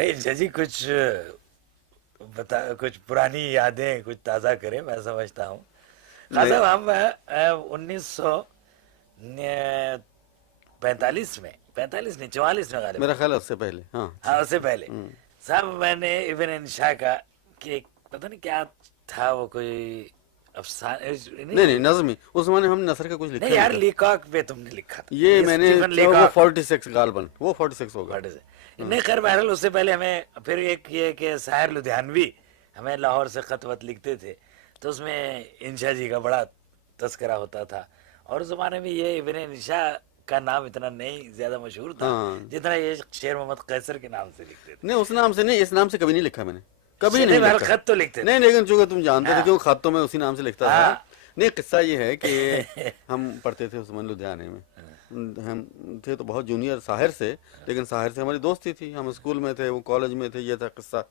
بھائی جی کچھ بتا، کچھ پرانی یادیں کچھ تازہ کریں، میں سمجھتا ہوں خان نہیں صاحب ہم 1945 میں، 45 نہیں 44 میں غالباً، میرا خیال ہے اس سے پہلے، ہاں ہاں اچھا. اس سے پہلے صاحب میں نے ابن انشا کا کہ پتہ نہیں کیا تھا وہ، کوئی افسانہ نہیں نہیں، نہیں، نظم ہی اس زمانے ہم نے نثر کا کچھ نہیں لکھا ہی یار نہیں تھا. لیکاک پہ تم نے لکھا تھا، یہ میں نے اسٹیفن وہ لیکاک. 46 غالباً، وہ 46 ہوگا. واٹ از نہیں خیر بہرحال اس سے پہلے ہمیں پھر ایک یہ کہ ساحر لدھیانوی ہمیں لاہور سے خط وط لکھتے تھے، تو اس میں انشا جی کا بڑا تذکرہ ہوتا تھا. اور اس زمانے میں یہ ابن انشا کا نام اتنا نہیں زیادہ مشہور تھا ہاں جتنا یہ شیر محمد قیصر کے نام سے لکھتے تھے. نہیں، اس نام سے نہیں، اس نام سے کبھی نہیں لکھا میں نے، کبھی نہیں نہیں بہرحال لکھا. خط تو لکھتے نہیں تھے. لیکن چونکہ تم جانتے تھے ہاں کہ وہ خط تو میں اسی نام سے لکھتا تھا. ہاں نہیں، قصہ یہ ہے کہ ہم پڑھتے تھے عثمان لدھیانے میں، ہم تھے تو بہت جونیئر ساحر سے، لیکن ساحر سے ہماری دوستی تھی، ہم اسکول میں تھے، وہ کالج میں تھے. یہ تھا قصہ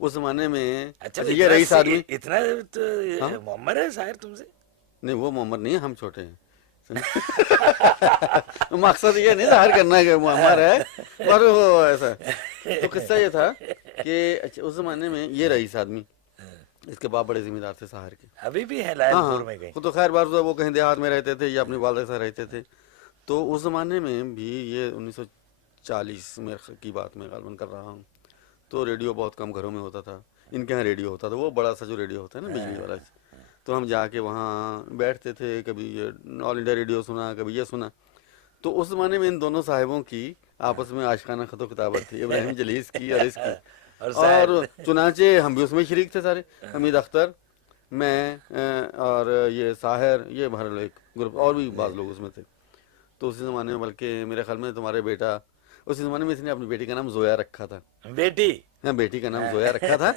اس زمانے میں. اچھا اچھا، یہ رئیس آدمی. اتنا تو ہاں معمر ہے شاعر تم سے. نہیں، وہ محمد نہیں ہے، ہم چھوٹے ہیں. مقصد یہ نہیں ظاہر کرنا ہے کہ وہ ہمارا ہے، پر وہ ایسا. تو قصہ یہ تھا کہ اچھا اس زمانے میں یہ رئیس آدمی، اس کے باپ بڑے ذمہ دار تھے ساحر کے. ابھی بھی ہے ہاں لائل ہاں، پور میں کہیں. وہ تو خیر بار وہ کہیں دیہات میں رہتے تھے یا اپنی والدہ کے ساتھ رہتے تھے. تو اس زمانے میں بھی یہ 1940 میں کی بات میں غالباً کر رہا ہوں، تو ریڈیو بہت کم گھروں میں ہوتا تھا. ان کے یہاں ریڈیو ہوتا تھا، وہ بڑا سا جو ریڈیو ہوتا ہے نا بجلی والا. تو ہم جا کے وہاں بیٹھتے تھے، کبھی یہ آل انڈیا ریڈیو سنا، کبھی یہ سنا. تو اس زمانے میں ان دونوں صاحبوں کی آپس میں عاشقانہ خط و کتابت تھی، ابراہیم جلیس کی اور اس کی. اور اور شاعر چنانچہ ہم بھی اس میں شریک تھے سارے، حمید اختر، میں، اور یہ ساحر، یہ بہرحال ایک گروپ اور بھی بعض لوگ اس میں تھے. تو اسی زمانے میں بلکہ میرے خیال میں تمہارے بیٹا، اسی زمانے میں اس نے اپنی بیٹی کا نام زویا رکھا تھا. بیٹی. ہاں، بیٹی کا نام زویا رکھا تھا،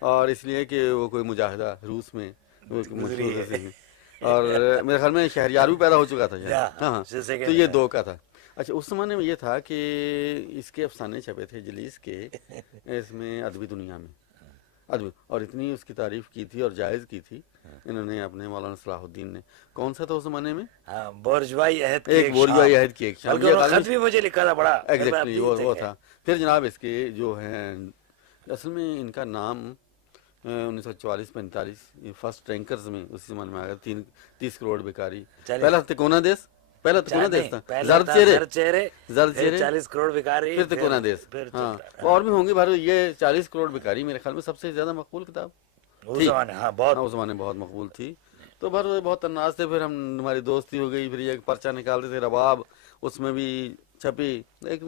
اور اس لیے کہ وہ کوئی مجاہدہ روس میں وہ ایک گزری مشہور ہے. رسی. اور میرے خیال میں شہریار بھی پیدا ہو چکا تھا شاید. ہاں ہاں. تو یہ دو کا تھا. اچھا، اس زمانے میں یہ تھا کہ اس کے افسانے چھپے تھے جلیس کے، اس میں ادبی دنیا میں ادبی، اور اتنی اس کی تعریف کی تھی اور جائز کی تھی انہوں نے اپنے مولانا صلاح الدین نے. کون سا تھا اس زمانے میں؟ ہاں بورجوائی عہد کی ایک ایک شام، بورجوائی عہد کی ایک شام، بلکہ یہ انہوں نے غالباً خط بھی مجھے لکھا تھا بڑا. میرے پاس ایگزیکٹلی بھی وہ تھے. تھا. پھر جناب اس کے جو ہیں، اصل میں ان کا نام 1944-45 فرسٹ رینکرز میں اسی زمانے میں آ گیا. 30 کروڑ بیکاری. پہلا تکونا دیس، پہلا تکونا دیس نہیں تھا، پہلا زرد تھا چہرے، زر چہرے، زرد پھر چہرے، 40 کروڑ بیکاری، پھر تکونا دیس. پھر ہاں، چلتا. اور بھی ہوں گے بھائی. یہ 40 کروڑ بیکاری میرے خیال میں سب سے زیادہ مقبول کتاب اس تھی. زمانے ہاں ہاں، بہت. اس زمانے میں بہت مقبول تھی. تو بہت تناز تھے. پھر ہماری دوستی ہو گئی. پھر یہ پرچہ نکالتے تھے رباب، اس میں بھی چھپی ایک.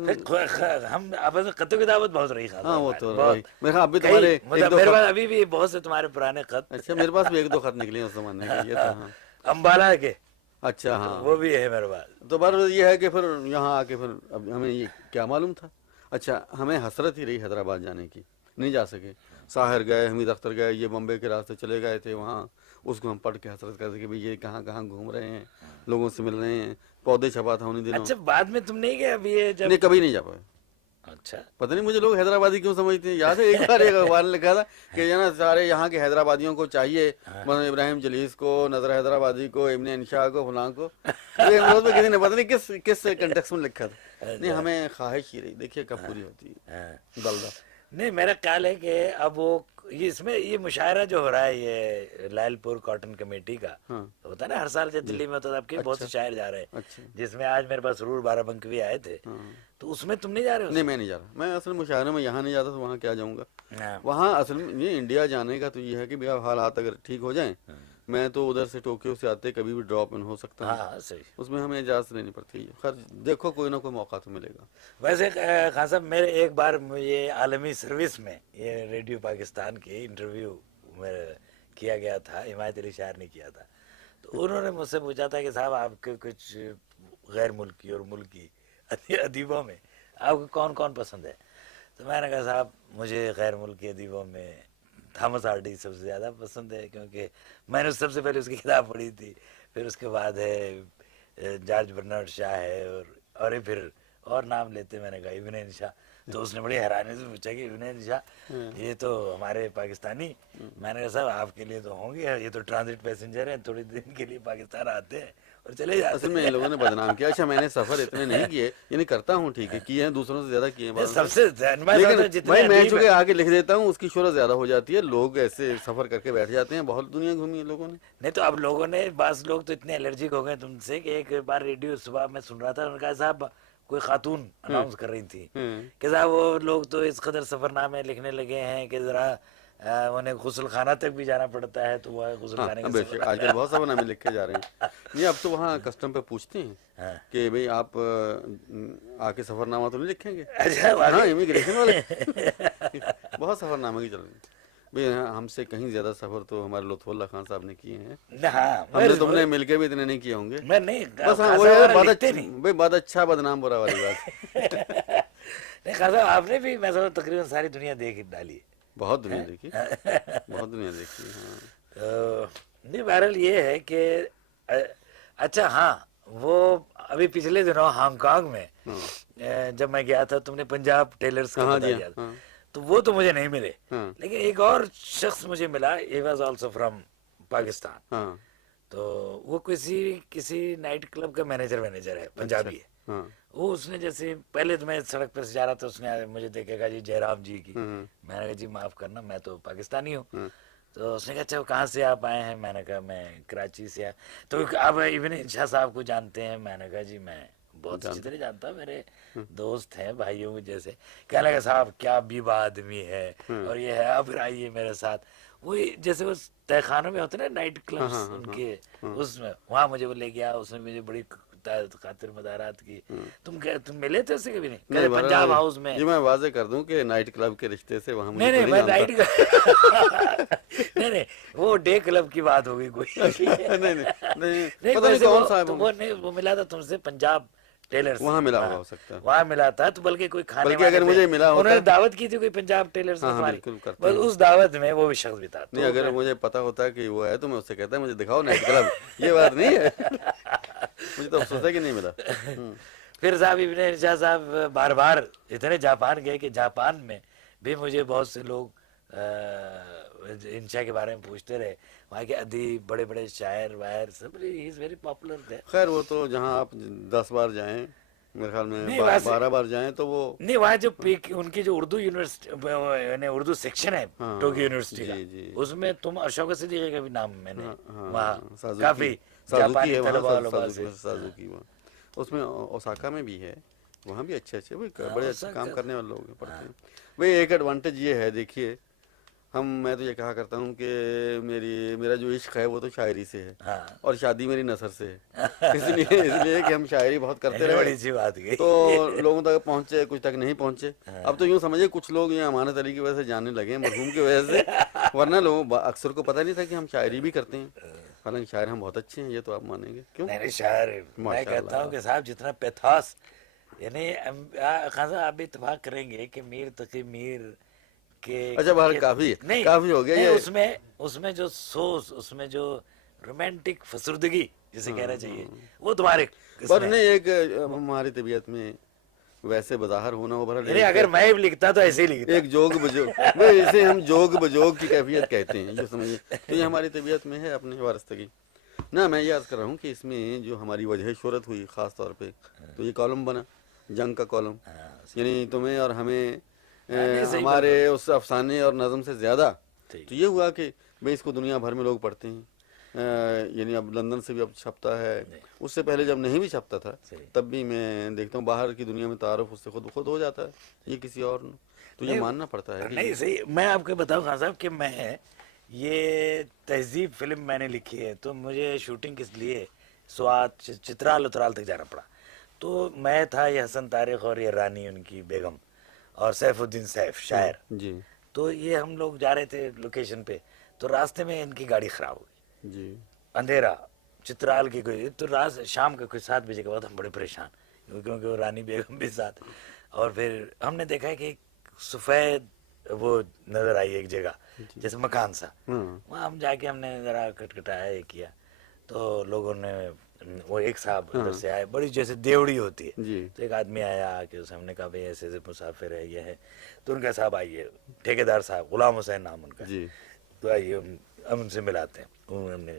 ہم آپس میں خط و کتابت بہت رہی خان ہاں، صاحب وہ ہماری، تو بہت. وہی میرے خیال اب بھی کئی تمہارے ایک مطلب دو میرے خط. پاس ابھی بھی بہت سے تمہارے پرانے خط. اچھا، میرے پاس بھی ایک دو خط نکلے اس زمانے کے. یہ تھا. ہاں. امبالہ کے. اچھا، ہاں. وہ بھی ہے میرے پاس. تو بر یہ ہے کہ پھر یہاں آ کے پھر اب ہمیں یہ کیا معلوم تھا. اچھا، ہمیں حسرت ہی رہی حیدرآباد جانے کی، نہیں جا سکے. ساحر گئے، حمید اختر گئے، یہ بمبے کے راستے چلے گئے تھے. وہاں اس کو ہم پڑھ کے حسرت کرتے کہ بھئی یہ کہاں کہاں گھوم رہے ہیں، لوگوں سے مل رہے ہیں. پودے چھپا تھا انہیں دنوں. اچھا بعد میں تم نہیں گئے ابھی یہ جب؟ نہیں، کبھی نہیں جا پائے. اچھا. پتہ نہیں مجھے لوگ حیدرآبادی کیوں سمجھتے ہیں. یاد ہے ایک بار ایک اخبار نے لکھا تھا کہ نا سارے یہاں کے حیدرآبادیوں کو چاہیے، مثلا ابراہیم جلیس کو، نظر حیدرآبادی کو، ابن انشا کو، فلاں کو. یہ اس میں کسی نے پتہ نہیں کس کنٹیکس میں لکھا تھا. نہیں، ہمیں خواہش ہی رہی، دیکھیے کب پوری ہوتی ہے. بلدہ. نہیں میرا خیال ہے کہ اب وہ اس میں یہ مشاعرہ جو ہو رہا ہے یہ لائل پور کاٹن کمیٹی کا ہاں ہوتا ہے نا ہر سال، جب جی. دلی میں ہوتا ہے اب کے بہت سے اچھا شاعر جا رہے اچھا. ہیں، جس میں آج میرے پاس سرور بارہ بنکوی آئے تھے. ہاں. تو اس میں تم نہیں جا رہے نہیں، اس میں نہیں جا رہا. میں اصل مشاعرے میں یہاں نہیں جاتا تو وہاں کیا جاؤں گا. ہاں. وہاں اصل میں یہ انڈیا جانے کا تو یہ ہے کہ بھیا حالات اگر ٹھیک ہو جائیں، میں تو ادھر سے ٹوکیو سے آتے کبھی بھی ڈراپ ان ہو سکتا ہوں. ہاں صحیح. اس میں ہمیں اجازت لینی پڑتی ہے. خیر دیکھو، کوئی نہ کوئی موقع تو ملے گا. ویسے خان صاحب میرے ایک بار یہ عالمی سروس میں یہ ریڈیو پاکستان کے انٹرویو میں کیا گیا تھا، حمایت علی شاعر نے کیا تھا. تو انہوں نے مجھ سے پوچھا تھا کہ صاحب آپ کے کچھ غیر ملکی اور ملکی ادیبوں میں آپ کو کون کون پسند ہے؟ تو میں نے کہا صاحب مجھے غیر ملکی ادیبوں میں تھامس ہارڈی سب سے زیادہ پسند ہے، کیونکہ میں نے سب سے پہلے اس کی کتاب پڑھی تھی. پھر اس کے بعد ہے جارج برنارڈ شاہ ہے، اور پھر اور نام لیتے. میں نے کہا ابن انشا. تو اس نے بڑی حیرانی سے پوچھا کہ ابن انشا یہ تو ہمارے پاکستانی. میں نے کہا صاحب آپ کے لیے تو ہوں گے، یہ تو ٹرانزٹ پیسنجر ہیں، تھوڑی دن کے لیے پاکستان آتے ہیں اور چلے جاتے اصل میں ان لوگوں نے بدنام کیا. اچھا میں نے سفر اتنے نہیں کیے, یعنی کرتا ہوں ٹھیک ہے, کیے ہیں دوسروں سے زیادہ کیے ہیں ہیں. بعض سب سے میں لیکن سمجھتا ہوں جتنے بھائی میں ادیب چونکہ ہیں. آگے لکھ دیتا ہوں اس کی شہرت زیادہ ہو جاتی ہے, لوگ ایسے سفر کر کے بیٹھ جاتے ہیں. بہت دنیا گھومی ہے لوگوں نے. نہیں تو اب لوگوں نے, بعض لوگ تو اتنے الرجک ہو گئے تم سے کہ ایک بار ریڈیو صبح میں سن رہا تھا, انہوں نے کہا صاحب کوئی خاتون اناؤنس کر رہی تھی کہ صاحب وہ لوگ تو اس قدر سفر نامے لکھنے لگے ہیں کہ ذرا انہیں غسل خانہ تک بھی جانا پڑتا ہے, تو وہ غسل خانے ہاں کے بے سفر. شک آج کل بہت سفر نامے لکھے جا رہے ہیں. نہیں اب تو وہاں کسٹم پہ پوچھتے ہیں ہاں. کہ بھئی آپ آ کے سفر نامہ تو نہیں لکھیں گے. اچھا ہاں واقعی. امیگریشن والے بہت سفر نامے کی چل رہی ہیں. بھئی ہم سے کہیں زیادہ سفر تو ہمارے لطف اللہ خان صاحب نے کیے ہیں. ہاں ہم نے تم نے مل کے بھی اتنے نہیں کیے ہوں گے. میں نہیں, بس ہاں خان وہ صاحب ہے ہمارا بات لکھتے نہیں. بھئی بات اچھا بدنام برا والی بات. نہیں خان صاحب آپ نے بھی میں سمجھتا تقریباً ساری دنیا دیکھ ڈالی ہے. بہت دنیا دیکھی, بہت دنیا دیکھی. ہاں تو نہیں بہرحال یہ ہے کہ اچھا ہاں وہ ابھی پچھلے دنوں ہانگ کانگ میں جب میں گیا تھا, تم نے پنجاب ٹیلرز کا ہاں بتا جی دیا ہاں تو وہ تو مجھے نہیں ملے, ہاں لیکن ایک اور شخص مجھے ملا, he was also from Pakistan. ہاں تو وہ کسی نائٹ کلب کا مینیجر ہے, پنجابی ہے. ہاں وہ اس نے جیسے پہلے تو میں سڑک پر سے جا رہا تھا, اس نے مجھے دیکھے گا جی جے رام جی کی, میں نے کہا جی معاف کرنا میں تو پاکستانی ہوں. تو اس نے کہا اچھا کہاں سے آپ آئے ہیں, میں نے کہا میں کراچی سے. تو آپ ابن شاہ صاحب کو جانتے ہیں, میں نے کہا جی میں بہت اچھی طرح جانتا ہوں, میرے دوست ہیں بھائیوں کے جیسے. کہنے لگا صاحب کیا بیوہ آدمی ہے اور یہ ہے, اب آئیے میرے ساتھ. وہ جیسے وہ تہ خانوں میں ہوتے نا نائٹ کلبس ان کے, اس میں وہاں مجھے وہ لے گیا, اس نے مجھے بڑی خاطر مدارات کی. تم ملے تھے اس سے کبھی نہیں؟ کہتے پنجاب ہاؤس میں. یہ میں واضح کر دوں کہ نائٹ کلب کے رشتے سے وہاں مجھے نہیں کوئی میں نہیں نائٹ جانتا. نہیں وہ ڈے کلب کی بات ہوگی کوئی. نہیں نہیں نہیں پتہ نہیں کون سا ہے وہ نہیں, وہ ملا تھا تم سے پنجاب ٹیلر سے, وہاں ملا ہوگا ہو سکتا ہے. وہاں ملا تھا. تو بلکہ کوئی کھانے بلکہ وانے اگر پہ مجھے ملا انہوں ہوتا, نے دعوت کی تھی کوئی پنجاب ٹیلرز میں ہاں تمہاری, بالکل کرتے بس ہیں. اس دعوت میں وہ بھی شخص بھی تھا. نہیں اگر مجھے پتا ہوتا کہ وہ ہے تو میں اس سے کہتا مجھے دکھاؤ نائٹ کلب. یہ بات نہیں ہے, مجھے تو افسوس ہے کہ نہیں ملا. پھر صاحب ابن شاہ صاحب بار بار اتنے جاپان گئے کہ جاپان میں بھی مجھے بہت سے لوگ انشا کے بارے میں پوچھتے رہے. وہاں کے ادیب, بڑے بڑے شاعر wire sub, he is very popular تھے. خیر وہ تو جہاں آپ 10 بار جائیں, میرے خیال میں نہیں ویسے 12 بار جائیں تو وہ نہیں, وہاں جو ان کی جو اردو یونیورسٹی یعنی اردو سیکشن ہے ٹوکیو یونیورسٹی کا, اس میں تم اشوک صدیقی کا بھی نام میں نے وہاں کافی سازوکی جاپانی ہے طلبا وہاں, علماء سے. سازوکی وہاں, اس میں اوساکا میں بھی ہے, وہاں بھی اچھے بڑے اچھے کام کرنے والے لوگ پڑھتے ہیں. بھئی ایک ایڈوانٹیج یہ ہے, دیکھیے میں تو یہ کہا کرتا ہوں کہ میرا جو عشق ہے وہ تو شاعری سے ہے اور شادی میری نثر سے ہے. اس لیے کہ ہم شاعری بہت کرتے رہے بڑی سی بات گئی. تو لوگوں تک پہنچے, کچھ تک نہیں پہنچے. اب تو یوں سمجھے کچھ لوگ یہ امانت علی کی وجہ سے جاننے لگے ہیں, مرحوم کی وجہ سے, ورنہ لوگوں اکثر کو پتہ نہیں تھا کہ ہم شاعری بھی کرتے ہیں. حالانکہ شاعر ہم بہت اچھے ہیں, یہ تو آپ مانیں گے. کیوں نہیں شاعر میں کہتا ہوں کہ صاحب جتنا پیتھاس, یعنی خان صاحب آپ بھی اتفاق کریں گے کہ میر تقی میر کے اچھا باہر کافی ہو گیا یہ. اس میں جو سوز, اس میں جو رومانٹک فسردگی جسے کہنا چاہیے, وہ تمہارے پر نہیں ایک ہماری طبیعت میں ویسے بظاہر ہونا, وہ یعنی اگر میں بھی لکھتا تو ایسے ہی لکھتا, ایک جوگ بجوگ, اسے ہم جوگ بجوگ کی کیفیت کہتے ہیں, جو سمجھے. تو یہ ہماری طبیعت میں ہے اپنی وارستگی. نہ میں یہ عرض کر رہا ہوں کہ اس میں جو ہماری وجہ شہرت ہوئی خاص طور پہ, تو یہ کالم بنا, جنگ کا کالم, یعنی تمہیں اور ہمیں ہمارے اس افسانے اور نظم سے زیادہ تو یہ ہوا کہ بھئی اس کو دنیا بھر میں لوگ پڑھتے ہیں. یعنی اب لندن سے بھی اب چھپتا ہے, اس سے پہلے جب نہیں بھی چھپتا تھا تب بھی میں دیکھتا ہوں باہر کی دنیا میں تعارف اس سے خود ہو جاتا ہے, یہ کسی اور تو یہ ماننا پڑتا ہے. نہیں صحیح, میں آپ کو بتاؤں خان صاحب کہ میں یہ تہذیب فلم میں نے لکھی ہے, تو مجھے شوٹنگ کس لیے سوات چترال اترال تک جانا پڑا. تو میں تھا, یہ حسن طارق اور یہ رانی ان کی بیگم اور سیف الدین سیف شاعر. جی تو یہ ہم لوگ جا رہے تھے لوکیشن پہ, تو راستے میں ان کی گاڑی خراب ہو گئی. جی اندھیرا چترال کی کوئی, تو رات شام کا کوئی 7 بجے کے بعد ہم بڑے پریشان, کیونکہ وہ رانی بیگم بھی ساتھ. اور پھر ہم نے دیکھا کہ سفید وہ نظر آئی ایک جگہ جیسے مکان سا, وہاں ہم جا کے ہم نے ذرا کٹکھٹایا, یہ کیا, تو لوگوں نے, وہ ایک صاحب ادھر سے آئے, بڑی جیسے دیوڑی ہوتی ہے, تو ایک آدمی آیا کہ ہم نے کہا بھائی ایسے ایسے مسافر ہے, یہ ہے. تو ان کا صاحب آئیے, ٹھیکیدار صاحب, غلام حسین نام ان کا, تو آئیے ہم ان سے ملاتے ہیں. ہم نے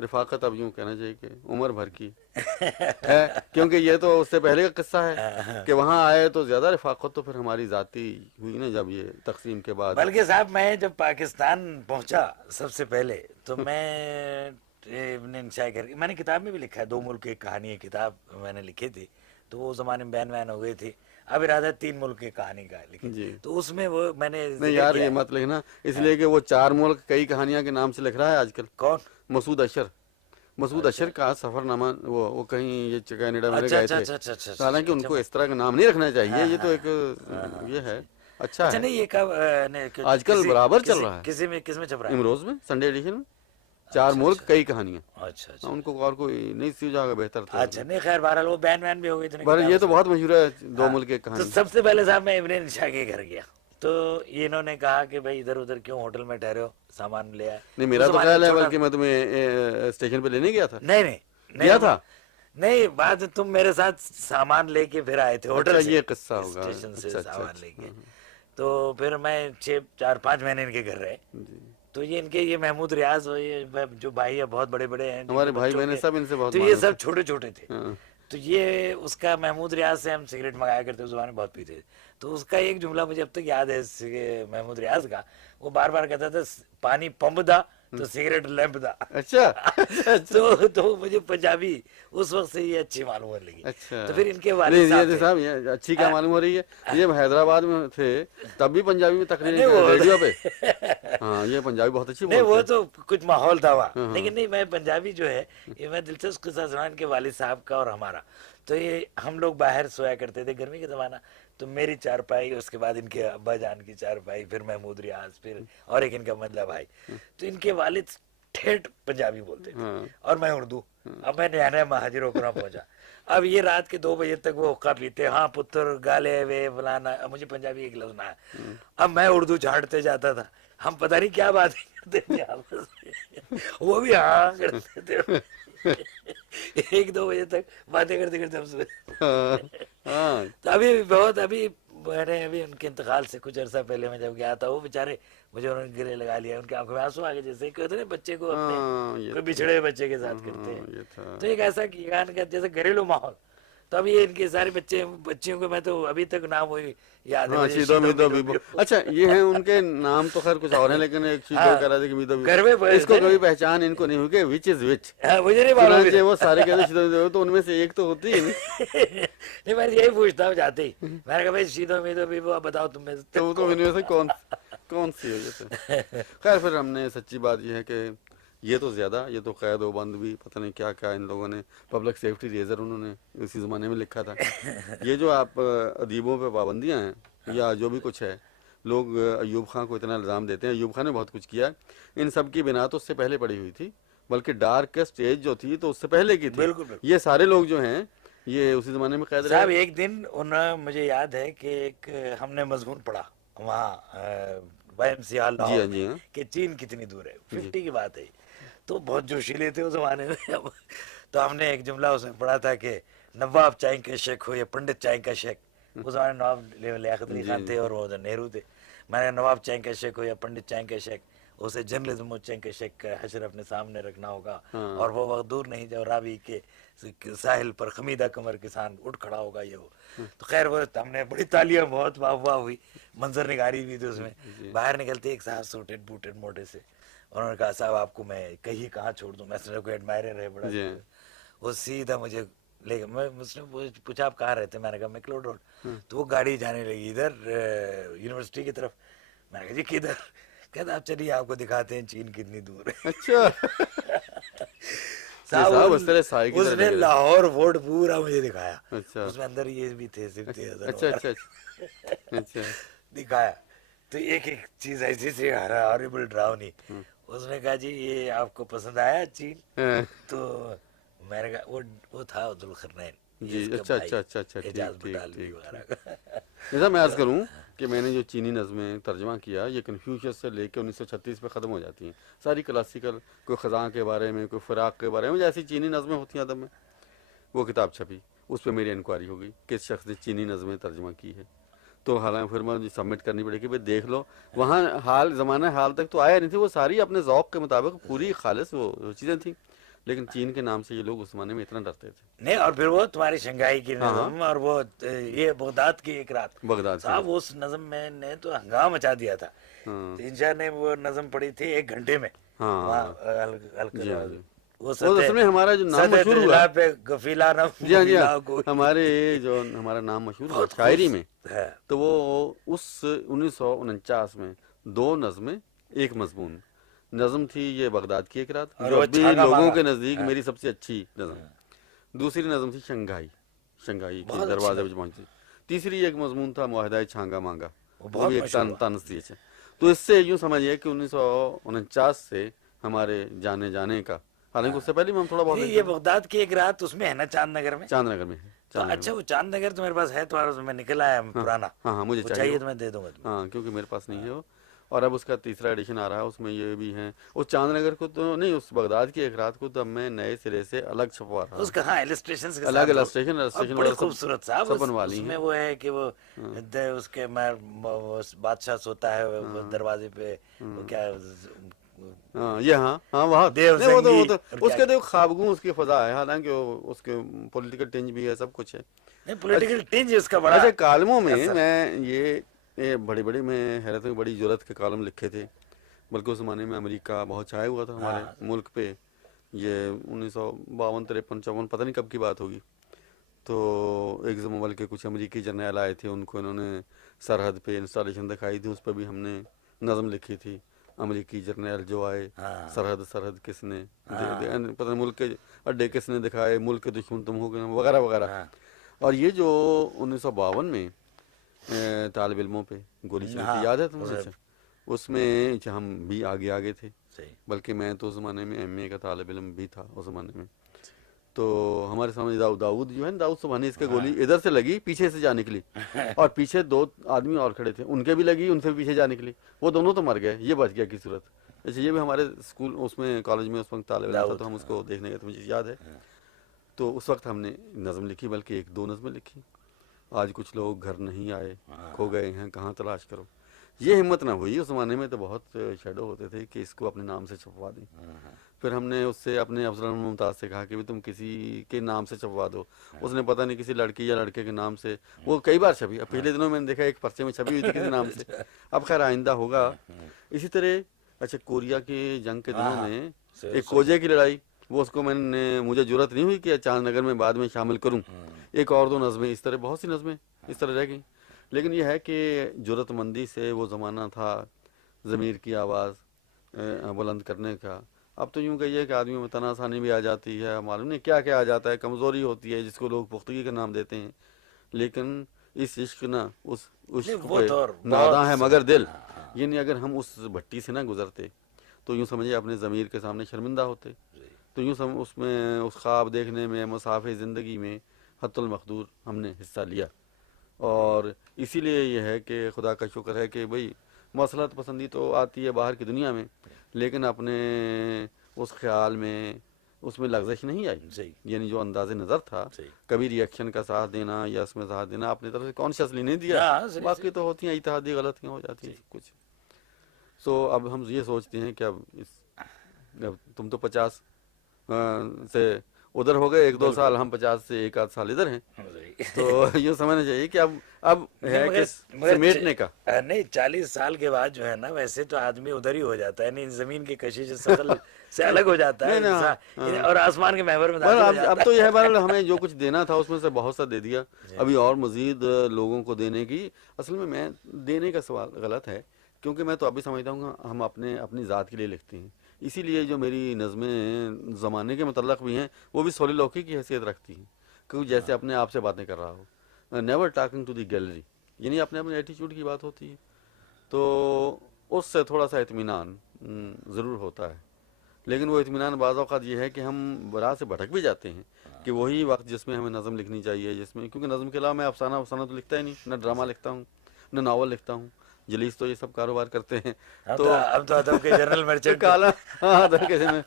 رفاقت اب یوں کہنا چاہیے کہ عمر بھر کی ہے، کیونکہ یہ تو اس سے پہلے کا قصہ ہے کہ وہاں آئے تو زیادہ رفاقت تو پھر ہماری ذاتی ہوئی نا جب یہ تقسیم کے بعد. بلکہ صاحب میں جب پاکستان پہنچا سب سے پہلے تو میں ابن انشاء کر میں نے کتاب میں بھی لکھا ہے، 2 ملک کی کہانی ہے کتاب میں نے لکھی تھی، تو وہ زمانے میں بین ہو گئی تھی. اب ارادہ 3 ملک کی کہانی کا لکھی، جی. تو اس میں وہ میں نے نہیں یار یہ مت لکھنا، اس لیے کہ وہ 4 ملک کئی کہانیاں کے نام سے لکھ رہا ہے آج کل. کون؟ مسعود اشر کا سفر نامہ، وہ کہیں یہ کینیڈا میں گئے تھے، حالانکہ ان کو اس طرح کا نام نہیں رکھنا چاہیے، یہ تو ایک یہ ہے. اچھا ہے، نہیں یہ کب آج کل برابر چل رہا ہے. کس میں چھپ رہا ہے؟ امروز میں سنڈے ایڈیشن میں 4 ملک کئی کہانیاں. اچھا اچھا ان کو اور کوئی نہیں سوجھا بہتر تھا. اچھا نہیں خیر بہرحال وہ بین بھی ہو گئی تھی بہرحال یہ تو بہت مشہور ہے 2 ملک کی تو کہانی. سب سے پہلے صاحب میں ابن انشاء کے گھر گیا تو انہوں نے کہا کہ بھائی ادھر ادھر کیوں ہوٹل میں ٹھہرے ہو، سامان لے آئے. نہیں میرا تو خیال ہے بلکہ میں تمہیں اسٹیشن پہ لینے گیا تھا. نہیں گیا تھا. نہیں بات تم میرے ساتھ سامان لے کے پھر آئے تھے ہوٹل سے، یہ قصہ ہوگا. اسٹیشن سے سامان لے کے. تو پھر میں 4-5 مہینے ان کے گھر رہے. تو یہ ان کے یہ محمود ریاض جو بھائی ہے بہت بڑے بڑے ہیں ہمارے بھائی بہن سب ان سے بہت، تو یہ سب چھوٹے چھوٹے تھے. تو یہ اس کا محمود ریاض سے ہم سگریٹ منگایا کرتے، اس زمانے میں بہت پیتے تھے. تو اس کا ایک جملہ مجھے اب تک یاد ہے محمود ریاض کا، وہ بار بار کہتا تھا پانی پمپ دا تو سگریٹ لیمپ دا. اچھا تو مجھے پنجابی اس وقت سے یہ اچھی معلوم ہونے لگی. اچھا تو پھر ان کے والد صاحب یہ اچھی کیا معلوم ہو رہی ہے، یہ حیدرآباد میں تھے تب بھی پنجابی میں تقریر ریڈیو پہ. ہاں یہ پنجابی بہت اچھی نہیں وہ تو کچھ ماحول تھا وہاں، لیکن نہیں میں پنجابی جو ہے یہ میں دلچسپ قصہ سنا ان کے والد صاحب کا اور ہمارا. تو یہ ہم لوگ باہر سویا کرتے تھے گرمی کے زمانہ، تو میری چارپائی، اس کے بعد ان کے ابا جان کی چارپائی، پھر محمود ریاض، پھر اور ایک ان کا مدلہ بھائی. تو ان کے والد ٹھیٹ پنجابی بولتے تھے اور میں اردو. اب میں نیا مہاجر ہو کر پہنچا. اب یہ رات کے 2 بجے تک وہ حقہ پیتے، ہاں پتر گالے وے فلانا. مجھے پنجابی ایک لفظ نہ ہے. اب میں اردو جھاڑتے جاتا تھا، ہم پتہ نہیں کیا باتیں کرتے تھے آپس میں، وہ بھی ہاں کرتے تھے. 1-2 بجے تک باتیں کرتے کرتے ہم سوئے. تو ابھی میں نے ان کے انتقال سے کچھ عرصہ پہلے میں جب گیا تھا، وہ بیچارے مجھے انہوں نے گلے لگا لیا، ان کی آنکھوں میں آنسو آ گئے، جیسے کہ ہوتے نا بچے کو اپنے کوئی بچھڑے ہوئے بچے کے ساتھ کرتے ہیں. تو ایک ایسا جیسے گھریلو ماحول. تو ابھی ان کے سارے بچیوں کو میں تو ابھی تک نام وہی یاد ہے. شیدو میدو بیبو. اچھا یہ ہیں ان کے نام تو خیر کچھ اور ہیں، لیکن ایک شیدو کہہ رہا تھا کہ میدو بیبو، اس کو کبھی پہچان ان کو نہیں ہوگی وچ از وچ. مجھے نہیں معلوم، وہ سارے کہتے ہیں شیدو میدو، تو ان میں سے ایک تو ہوتی ہے. نہیں میں یہی پوچھتا ہوں جاتے ہی، میں نے کہا بھائی شیدو میدو بیبو آپ بتاؤ تم میں سے کون سی وجہ سے. خیر پھر ہم نے سچی بات یہ ہے کہ یہ تو زیادہ، یہ تو قید و بند بھی پتہ نہیں کیا کیا ان لوگوں نے، پبلک سیفٹی ریزر انہوں نے اسی زمانے میں لکھا تھا. یہ جو آپ ادیبوں پہ پابندیاں ہیں یا جو بھی کچھ ہے، لوگ ایوب خان کو اتنا الزام دیتے ہیں، ایوب خان نے بہت کچھ کیا، ان سب کی بنا تو اس سے پہلے پڑی ہوئی تھی، بلکہ ڈارکسٹ ایج جو تھی تو اس سے پہلے کی تھی. یہ سارے لوگ جو ہیں یہ اسی زمانے میں قید رہے. صاحب ایک دن انہوں مجھے یاد ہے کہ ایک ہم نے مضمون پڑھا وہاں YMCA ہال لاہور کہ چین کتنی دور ہے، 50 کی بات ہے. تو بہت جوشیلے تھے اس زمانے میں. تو ہم نے ایک جملہ اس میں پڑھا تھا کہ نواب چائے کا شیخ ہو یا پنڈت چائے کا شیخ. اس زمانے میں نواب لیاقت علی خان تھے اور وہ نہرو تھے. میں نے نواب چائے کا شیخ ہو یا پنڈت چائے کا شیخ، اسے جرنلزم و چائے کا شیخ کا حشر اپنے سامنے رکھنا ہوگا، اور وہ وقت دور نہیں جب راوی کے ساحل پر خمیدہ کمر کسان اٹھ کھڑا ہوگا. یہ وہ تو خیر وہ ہم نے بڑی تالیاں، بہت واہ واہ ہوئی، منظر نگاری بھی تھی اس میں. باہر نکلتے ایک صاحب سوٹڈ بوٹڈ موٹے سے، انہوں نے کہا صاحب آپ کو میں کہیں کہاں چھوڑ دوں، میں کوئی ایڈمائرر ہے بڑا. وہ سیدھا مجھے لے کے میں اس نے پوچھا آپ کہاں رہتے، میں نے کہا میکلوڈ روڈ. تو وہ گاڑی جانے لگی ادھر یونیورسٹی کی طرف. میں نے کہا جی کدھر؟ کہتا آپ چلیے آپ کو دکھاتے ہیں چین کتنی دور ہے. اچھا اس نے لاہور فورٹ پورا مجھے دکھایا. اس میں اندر یہ بھی تھے دکھایا. تو ایک ایک چیز ایسی سی ہارریبل ڈراؤنی. اس نے کہا جی یہ آپ کو پسند آیا چین؟ تو میں نے کہا وہ تھا ذوالقرنین. جیسا میں عرض کروں کہ میں نے جو چینی نظمیں ترجمہ کیا یہ کنفیوشس سے لے کے 1936 پہ ختم ہو جاتی ہیں ساری کلاسیکل. کوئی خزاں کے بارے میں، کوئی فراق کے بارے میں، جیسی چینی نظمیں ہوتی ہیں ادب میں. وہ کتاب چھپی، اس پہ میری انکوائری ہو گئی کس شخص نے چینی نظمیں ترجمہ کی ہے. تو حالانکہ پھر مجھے سبمٹ کرنی پڑے گی، بھائی دیکھ لو وہاں زمانہ حال تک تو آیا نہیں تھی، وہ ساری اپنے ذوق کے مطابق پوری خالص وہ چیزیں تھیں. لیکن چین کے نام سے یہ لوگ اس زمانے میں اتنا ڈرتے تھے. نہیں اور پھر وہ تمہاری شنگھائی کی ہاں، نظم اور وہ یہ بغداد کی ایک رات بغداد سے. صاحب اس نظم میں نے تو ہنگامہ مچا دیا تھا. ہاں تین شاہ نے وہ نظم پڑھی تھی 1 گھنٹے میں وہاں ہاں جی ہاں جی. وہ وہ اصل میں ہمارا جو نام مشہور ہوا, پہ گفیلہ نم جی ہاں جی ہاں, گفیلہ کوئی. ہمارے جو ہمارا نام مشہور ہوا بہت شاعری میں, ہے. تو وہ اس 1949 میں 2 نظمیں 1 مضمون. نظم تھی یہ بغداد کی ایک رات, اور جو وہ اب بھی چھاگا لوگوں ماگا. کے نزدیک ہاں. میری سب سے اچھی نظم. دوسری نظم تھی شنگھائی, شنگھائی کے بہت اچھی دروازے نظم. پہ پہنچی. تیسری ایک مضمون تھا معاہدہ چھانگا مانگا, وہ وہ بہت بھی ایک مشہور ہوا. طنز تھی. تو اس سے یوں سمجھیے کہ 1949 سے ہمارے جانے جانے کا, حالانکہ اس سے پہلے بھی ہم تھوڑا بہت نہیں لکھتے یہ تھے. بغداد کی ایک رات اس میں ہے نا چاند نگر میں. چاند نگر میں ہے, تو چاند نگر اچھا میں. وہ چاند نگر تو میرے پاس ہے تمہارے میں نکلا ہے پرانا. ہاں ہاں مجھے وہ چاہیے چاہیے وہ. تو میں دے دوں گا تمہیں. ہاں کیونکہ میرے پاس نہیں ہے وہ. اور اب اس کا تیسرا ایڈیشن آ رہا ہے, اس میں یہ بھی ہیں. اس چاند نگر کو تو نہیں, اس بغداد کی ایک رات کو تو اب میں نئے سرے سے الگ چھپوا رہا اس ہوں. کا ہاں السٹریشنز کے الگ ساتھ السٹریشن اور السٹریشن بڑی وغیرہ خوبصورت صاحب سب اس بنوالی میں ہیں. وہ ہے کہ وہ اس کے بادشاہ سوتا ہے وہ دروازے پہ وہ کیا ہاں یہ ہاں ہاں وہاں دیو نہیں, وہ زنگی تو اور اس کیا کے دیکھو خوابگوں اس کی فضا ہے, حالانکہ اس کے پولیٹیکل ٹینج بھی ہے, سب کچھ ہے. نہیں پولیٹیکل ٹینج اس کا بڑا اچھا کالموں میں اثر. میں یہ بڑے بڑے میں حیرت میں بڑی ضرورت کے کالم لکھے تھے, بلکہ اس زمانے میں امریکہ بہت چھایا ہوا تھا ہمارے ملک پہ. یہ 1952 53 54 پتہ نہیں کب کی بات ہوگی. تو ایک زمانے کے کچھ امریکی جرنیل آئے تھے, ان کو انہوں نے سرحد پہ انسٹالیشن دکھائی تھی, اس پہ بھی ہم نے نظم لکھی تھی. امریکی جرنیل جو آئے, سرحد کس نے پتہ نہیں ملک کے اڈے کس نے دکھائے, ملک کے دشمن تم ہو گئے وغیرہ وغیرہ. اور یہ جو 1952 میں طالب علموں پہ گولی چلی تھی, یاد ہے تمہیں؟ اچھا اس میں ہم بھی آگے تھے, بلکہ میں تو اس زمانے میں ایم اے کا طالب علم بھی تھا اس زمانے میں. تو ہمارے سامنے داؤد جو ہے نا, داؤد سبحانی, اس کے گولی ادھر سے لگی, پیچھے سے جا نکلی, اور پیچھے 2 آدمی اور کھڑے تھے, ان کے بھی لگی, ان سے بھی پیچھے جا نکلی, وہ دونوں تو مر گئے, یہ بچ گیا کی صورت. اچھا یہ بھی ہمارے اسکول اس میں کالج میں اس وقت طالب علم تھا, تو ہم اس کو دیکھنے گئے, تو مجھے یاد ہے. تو اس وقت ہم نے نظم لکھی, بلکہ 1 2 نظمیں لکھی. آج کچھ لوگ گھر نہیں آئے, کھو گئے ہیں, کہاں تلاش کرو. یہ ہمت نہ ہوئی. اس زمانے میں تو بہت شیڈو ہوتے تھے کہ اس کو اپنے نام سے چھپوا دیں. پھر ہم نے اس سے اپنے افضل ممتاز سے کہا کہ تم کسی کے نام سے چھپوا دو. اس نے پتہ نہیں کسی لڑکی یا لڑکے کے نام سے, وہ کئی بار چھپی. اب پہلے دنوں میں نے دیکھا ایک پرچے میں چھپی ہوئی تھی کسی نام سے. اب خیر آئندہ ہوگا. اسی طرح اچھا کوریا کی جنگ کے دنوں میں ایک کوجے کی لڑائی, وہ اس کو مجھے ضرورت نہیں ہوئی کہ چاند نگر میں بعد میں شامل کروں. 1 اور 2 نظمیں اس طرح, بہت سی نظمیں اس طرح رہ گئیں. لیکن یہ ہے کہ جرأت مندی سے وہ زمانہ تھا ضمیر کی آواز بلند کرنے کا. اب تو یوں کہیے کہ آدمی میں تناسانی بھی آ جاتی ہے, معلوم نہیں کیا کیا آ جاتا ہے, کمزوری ہوتی ہے جس کو لوگ پختگی کا نام دیتے ہیں. لیکن اس عشق نہ اس عشق پہ ناداں ہے مگر دل, یعنی اگر ہم اس بھٹی سے نہ گزرتے تو یوں سمجھے اپنے ضمیر کے سامنے شرمندہ ہوتے. تو یوں اس میں اس خواب دیکھنے میں, مسافر زندگی میں حت المقدور ہم نے حصہ لیا. اور اسی لیے یہ ہے کہ خدا کا شکر ہے کہ بھئی مصلحت پسندی تو آتی ہے باہر کی دنیا میں, لیکن اپنے اس خیال میں اس میں لغزش نہیں آئی. یعنی جو انداز نظر تھا, کبھی ریئیکشن کا ساتھ دینا یا اس میں ساتھ دینا, اپنی طرف سے کانشیسلی نہیں دیا. باقی تو ہوتی ہیں اتحادی غلطیاں ہو جاتی ہیں کچھ. سو اب ہم یہ سوچتے ہیں کہ اب تم تو 50 سے ادھر ہو گئے, 1 2 سال, ہم 50 سے 1 آدھ سال ادھر ہیں. تو یہ سمجھنا چاہیے کہ اب ہے کہ سمیٹنے کا نہیں. 40 سال کے بعد جو ہے نا, ویسے تو آدمی ادھر ہی ہو جاتا ہے, نہیں زمین کی کشش ثقل سے الگ ہو جاتا ہے اور آسمان کے محور میں داخل ہو جاتا ہے. اب تو یہ ہے بہرحال ہمیں جو کچھ دینا تھا اس میں سے بہت سا دے دیا. ابھی اور مزید لوگوں کو دینے کی, اصل میں دینے کا سوال غلط ہے, کیونکہ میں تو ابھی سمجھتا ہوں کہ ہم اپنی ذات کے لیے لکھتے ہیں. اسی لیے جو میری نظمیں زمانے کے متعلق بھی ہیں وہ بھی سولیلوکی کی حیثیت رکھتی ہیں, کیونکہ جیسے اپنے آپ سے باتیں کر رہا ہو, never talking to the gallery, یعنی اپنے ایٹیچیوڈ کی بات ہوتی ہے. تو اس سے تھوڑا سا اطمینان ضرور ہوتا ہے. لیکن وہ اطمینان بعض اوقات یہ ہے کہ ہم راہ سے بھٹک بھی جاتے ہیں, کہ وہی وقت جس میں ہمیں نظم لکھنی چاہیے, جس میں, کیونکہ نظم کے علاوہ میں افسانہ تو لکھتا ہی نہیں, نہ ڈرامہ لکھتا ہوں, نہ ناول لکھتا ہوں. جلیس تو یہ سب کاروبار کرتے ہیں. تو اب تو ادب کے جنرل مرچنٹ کالا, ہاں کیسے میں,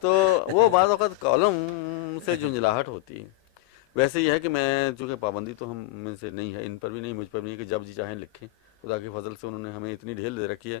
تو وہ بعض اوقات کالم سے جھنجھلاہٹ ہوتی ہے. ویسے یہ ہے کہ میں, چونکہ پابندی تو ہم میں سے نہیں ہے, ان پر بھی نہیں, مجھ پر بھی نہیں, کہ جب جی چاہیں لکھیں. خدا کے فضل سے انہوں نے ہمیں اتنی ڈھیل دے رکھی ہے,